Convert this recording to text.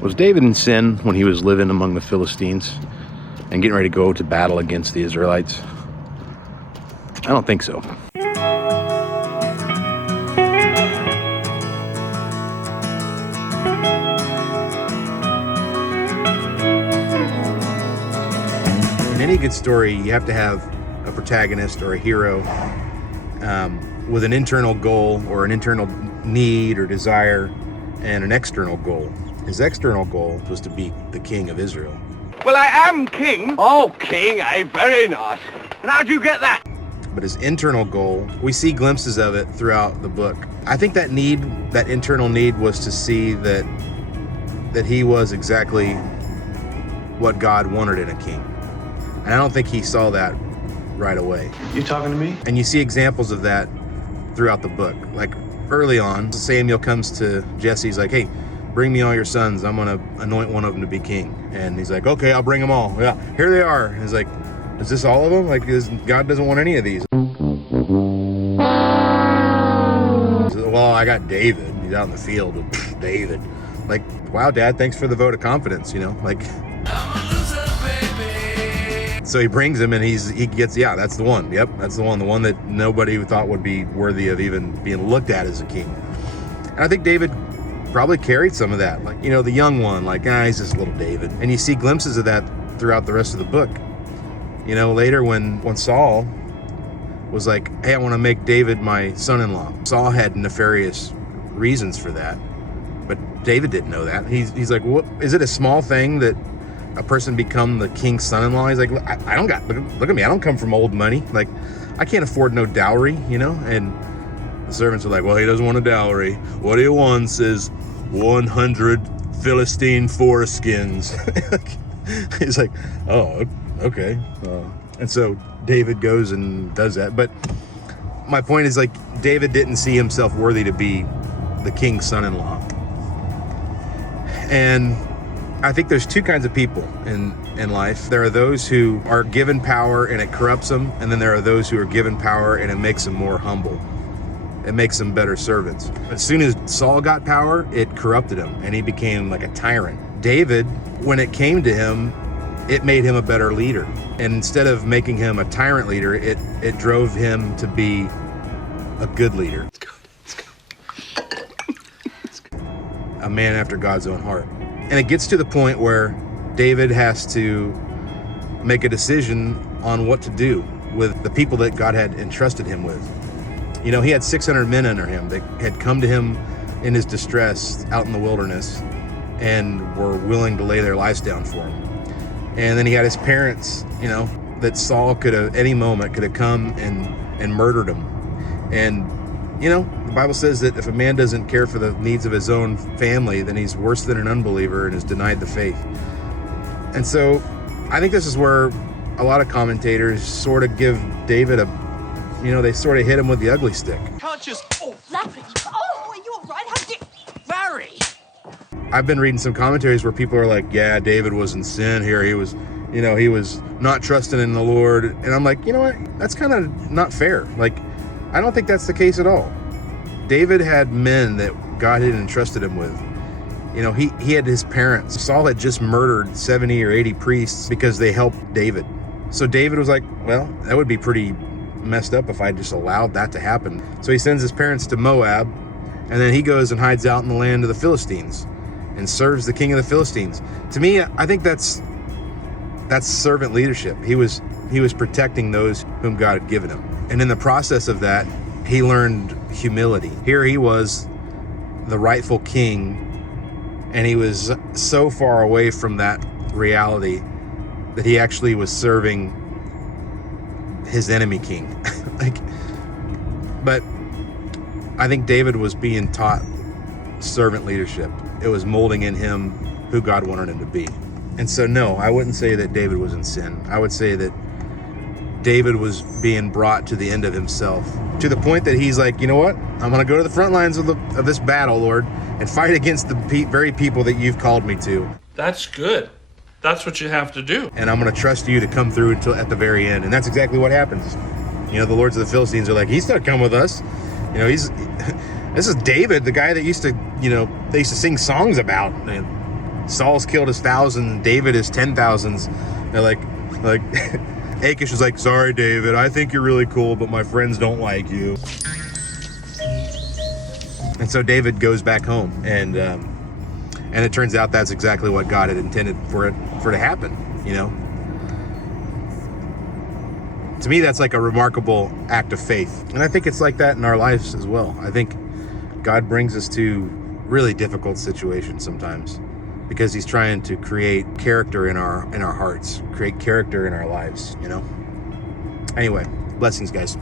Was David in sin when he was living among the Philistines and getting ready to go to battle against the Israelites? I don't think so. In any good story, you have to have a protagonist or a hero with an internal goal or an internal need or desire and an external goal. His external goal was to be the king of Israel. Well, I am king. Oh, king, aye, very nice. And how'd you get that? But his internal goal, we see glimpses of it throughout the book. I think that need, that internal need, was to see that he was exactly what God wanted in a king. And I don't think he saw that right away. You talking to me? And you see examples of that throughout the book. Like early on, Samuel comes to Jesse, he's like, hey, bring me all your sons. I'm gonna anoint one of them to be king. And he's like, okay, I'll bring them all. Yeah, here they are. And he's like, is this all of them? Like, God doesn't want any of these. Well, I got David. He's out in the field with David. Like, wow, Dad, thanks for the vote of confidence, you know? Like, so he brings him and he gets, yeah, that's the one. Yep, that's the one that nobody thought would be worthy of even being looked at as a king. And I think David probably carried some of that. Like, you know, the young one, like, he's just little David. And you see glimpses of that throughout the rest of the book. You know, later when Saul was like, hey, I want to make David my son-in-law. Saul had nefarious reasons for that, but David didn't know that. He's like, what, is it a small thing that a person become the king's son-in-law? He's like, I don't got, look at me, I don't come from old money. Like, I can't afford no dowry, you know? And the servants are like, well, he doesn't want a dowry. What he wants is 100 Philistine foreskins. He's like, oh, okay. And so David goes and does that. But my point is, like, David didn't see himself worthy to be the king's son-in-law. And I think there's two kinds of people in life. There are those who are given power and it corrupts them. And then there are those who are given power and it makes them more humble. It makes them better servants. As soon as Saul got power, it corrupted him and he became like a tyrant. David, when it came to him, it made him a better leader. And instead of making him a tyrant leader, it drove him to be a good leader. Let's go. A man after God's own heart. And it gets to the point where David has to make a decision on what to do with the people that God had entrusted him with. You know, he had 600 men under him that had come to him in his distress out in the wilderness and were willing to lay their lives down for him. And then he had his parents, you know, that Saul could have, any moment, could have come and murdered him. And, you know, the Bible says that if a man doesn't care for the needs of his own family, then he's worse than an unbeliever and has denied the faith. And so I think this is where a lot of commentators sort of give David they sort of hit him with the ugly stick. Can't just... Oh, Larry! Oh, are you all right? How did... Larry! I've been reading some commentaries where people are like, yeah, David was in sin here. He was not trusting in the Lord. And I'm like, you know what? That's kind of not fair. Like, I don't think that's the case at all. David had men that God had entrusted him with. You know, he had his parents. Saul had just murdered 70 or 80 priests because they helped David. So David was like, well, that would be pretty messed up if I just allowed that to happen. So he sends his parents to Moab, and then he goes and hides out in the land of the Philistines and serves the king of the Philistines. To me, I think that's servant leadership. He was protecting those whom God had given him. And in the process of that, he learned humility. Here he was the rightful king, and he was so far away from that reality that he actually was serving his enemy king. But I think David was being taught servant leadership. It was molding in him who God wanted him to be. And so, no, I wouldn't say that David was in sin. I would say that David was being brought to the end of himself, to the point that he's like, you know what? I'm going to go to the front lines of this battle, Lord, and fight against the very people that you've called me to. That's good. That's what you have to do. And I'm going to trust you to come through until at the very end. And that's exactly what happens. You know, the lords of the Philistines are like, he's not come with us. You know, this is David, the guy that used to, they used to sing songs about. And Saul's killed his 1,000, David his 10,000s. They're like Achish is like, sorry, David, I think you're really cool, but my friends don't like you. And so David goes back home, and it turns out that's exactly what God had intended for it to happen, you know? To me, that's like a remarkable act of faith. And I think it's like that in our lives as well. I think God brings us to really difficult situations sometimes because he's trying to create character in our hearts, create character in our lives, you know? Anyway, blessings, guys.